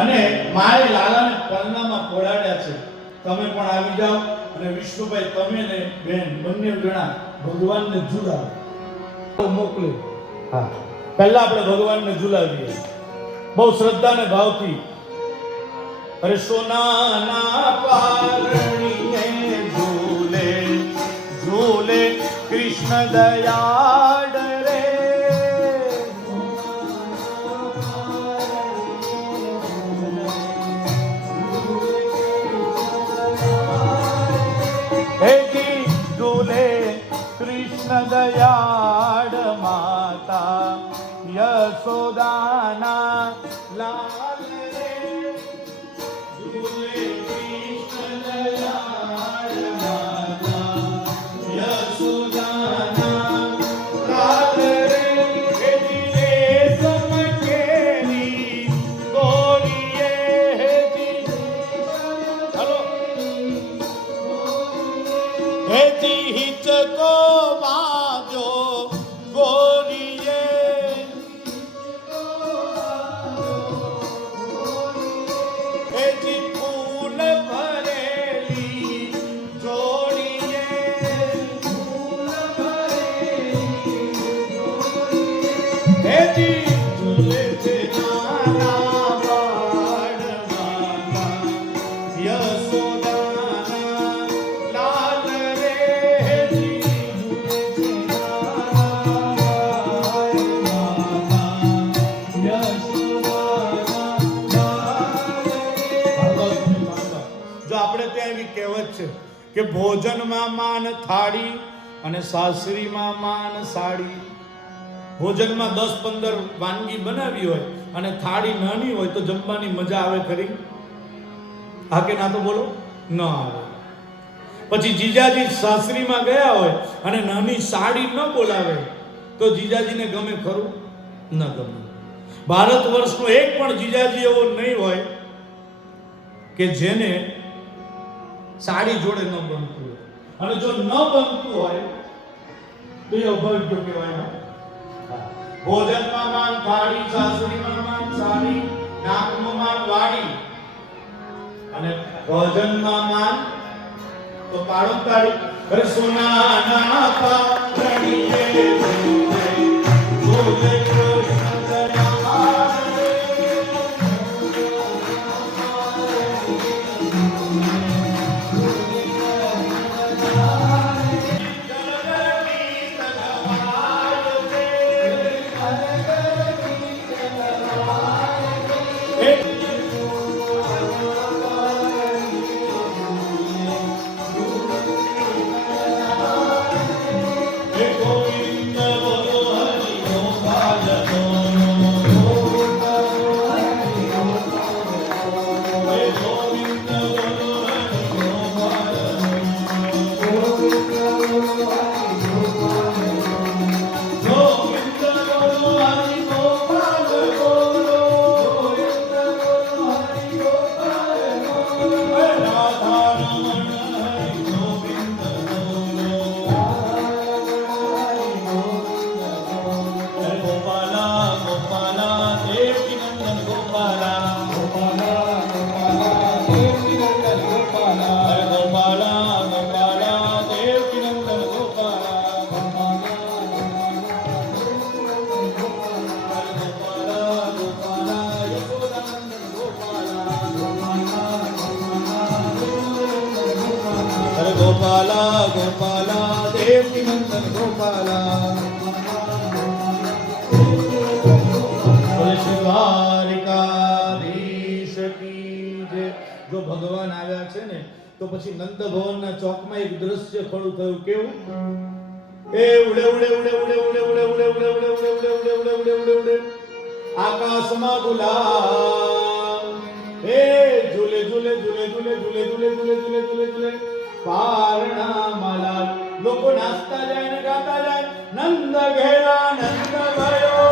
અને માએ લાલાને પલનામાં પોડાડ્યા છે. તમે પણ આવી જાઓ અને વિષ્ણુભાઈ તમે ને બેન બંને જણા ભગવાનને ઝુલાવો મોકલે. હા, પહેલા આપણે ભગવાનને ઝુલાવીએ બહુ શ્રદ્ધા ને ભાવથી. અરે સોનાના પારણીએ ઝૂલે ઝૂલે કૃષ્ણ દયાળ રે. હેજી ઝૂલે કૃષ્ણ દયાળ માતા યશોદાના લાલ રે. ઝૂલે કૃષ્ણ દયાળ માતા યશોદાના લાલ રે. હેજી રેશમ કેરી ગોરીએ હેજી હલો હેજી હિચકો વાજો ગોરીએ. હેજી ફૂલ ભરેલી જોડીએ. હેજી ઝૂલે છે નાના બાળ માતા યશોદાના લાલ રે. હેજી ઝૂલે છે નાના બાળ માતા યશોદાના લાલ રે. જો આપણે ત્યાં એવી કહેવત છે કે ભોજનમાં માન થાળી અને સાસરીમાં માન સાડી. ભોજનમાં 10-15 વાનગી બનાવી હોય અને થાળી નાની હોય તો જમવાની મજા આવે ખરી? હા કે ના? તો બોલો, ન આવે. પછી જીજાજી સાસરીમાં ગયા હોય અને નાની સાડી ન બોલાવે તો જીજાજીને ગમે ખરું? ન ગમે. ભારત વર્ષનો એક પણ જીજાજી એવો નહીં હોય કે જેને સાડી જોડે ન બનતું હોય. અને જો ન બનતું હોય તો એ અભાગ્ય કહેવાય. ભોજનમાં માન થાળી, સાસરીમાં માન સાડી, નાકમાં માન વાડી અને ભોજનમાં માન તો કાળો તાળી. અરે સોનાના પારણીએ ઝૂલે ઝૂલે કૃષ્ણ દયાળ રે. ગોપાલા ગોપાલા દેવકી નંદન ગોપાલા. દ્વારિકાધીશ કી જય. જો ભગવાન આવ્યા છે ને તો પછી નંદ ભવનના ચોકમાં એક દ્રશ્ય ખડું થયું. કેવું? એ ઉડે ઉડે ઉડે ઉડે ઉડે ઉડે ઉડે ઉડે ઉડે ઉડે ઉડે ઉડે ઉડે ઉડે ઉડે ઉડે આકાશમાં ગુલાલ. એ ઝૂલે ઝૂલે ઝૂલે ઝૂલે ઝૂલે ઝૂલે ઝૂલે ઝૂલે ઝૂલે ઝૂલે પારણા માલા. લોકો નાચતા જાય ને ગાતા જાય. નંદ ઘેરા નંદ ભયો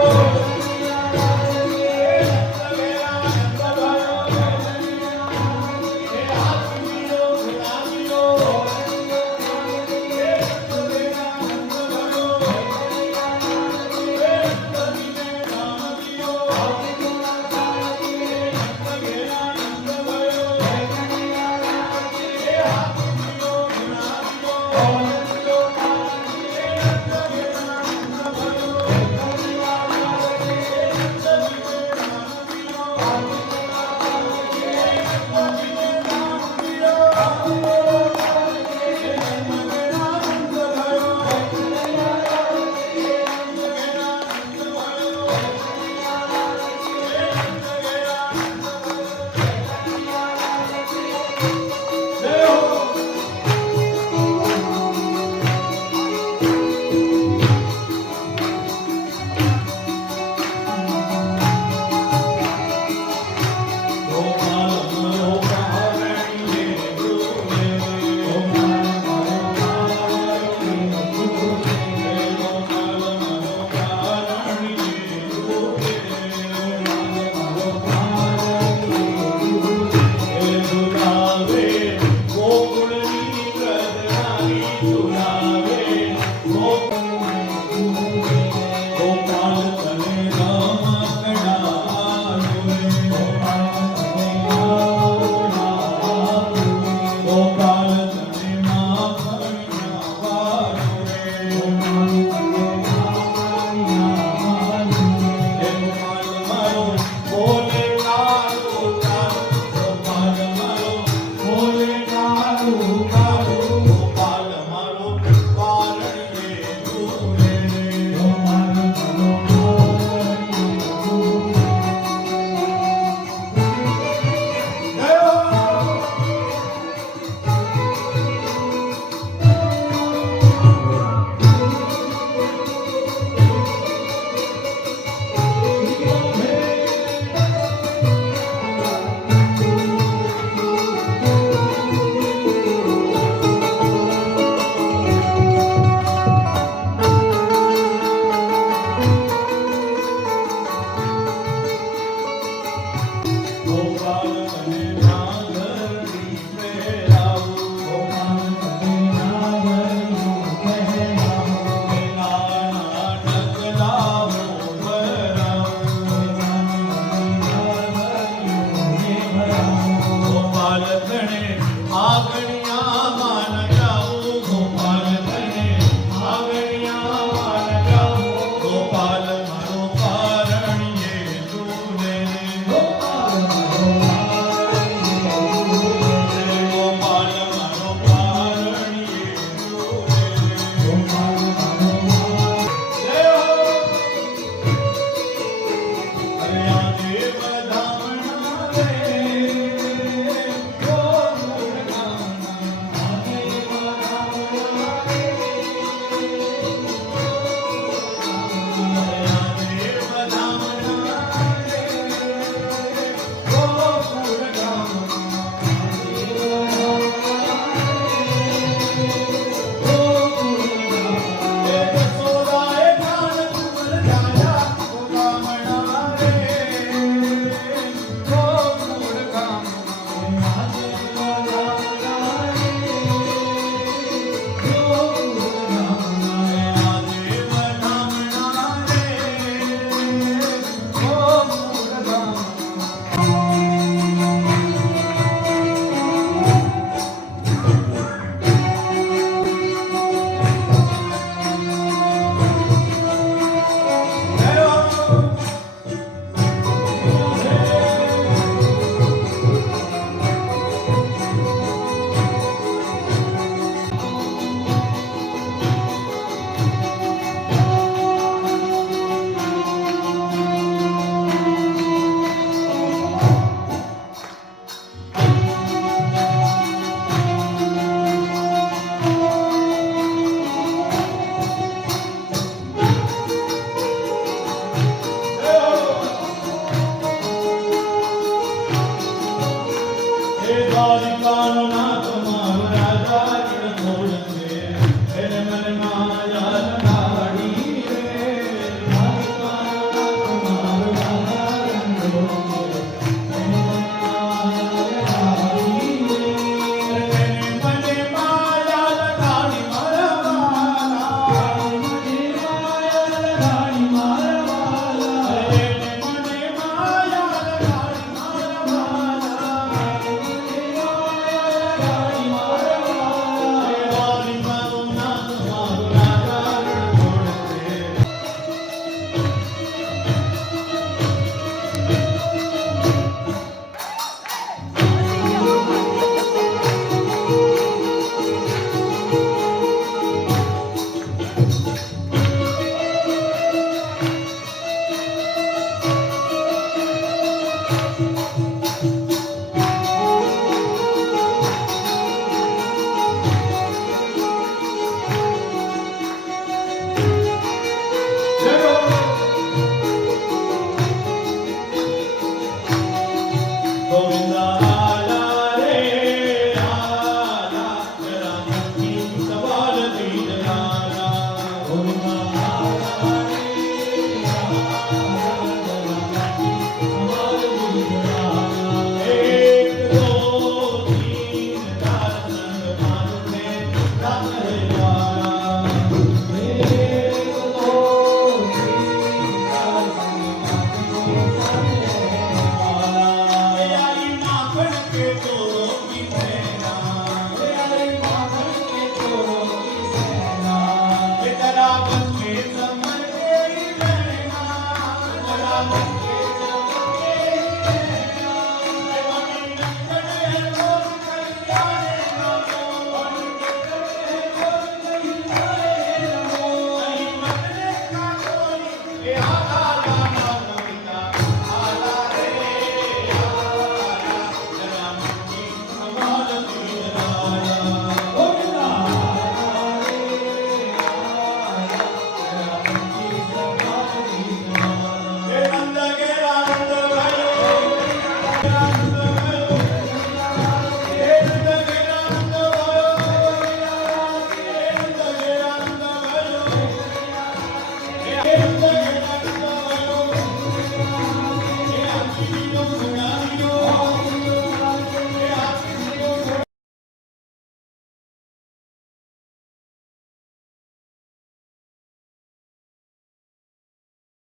Yeah.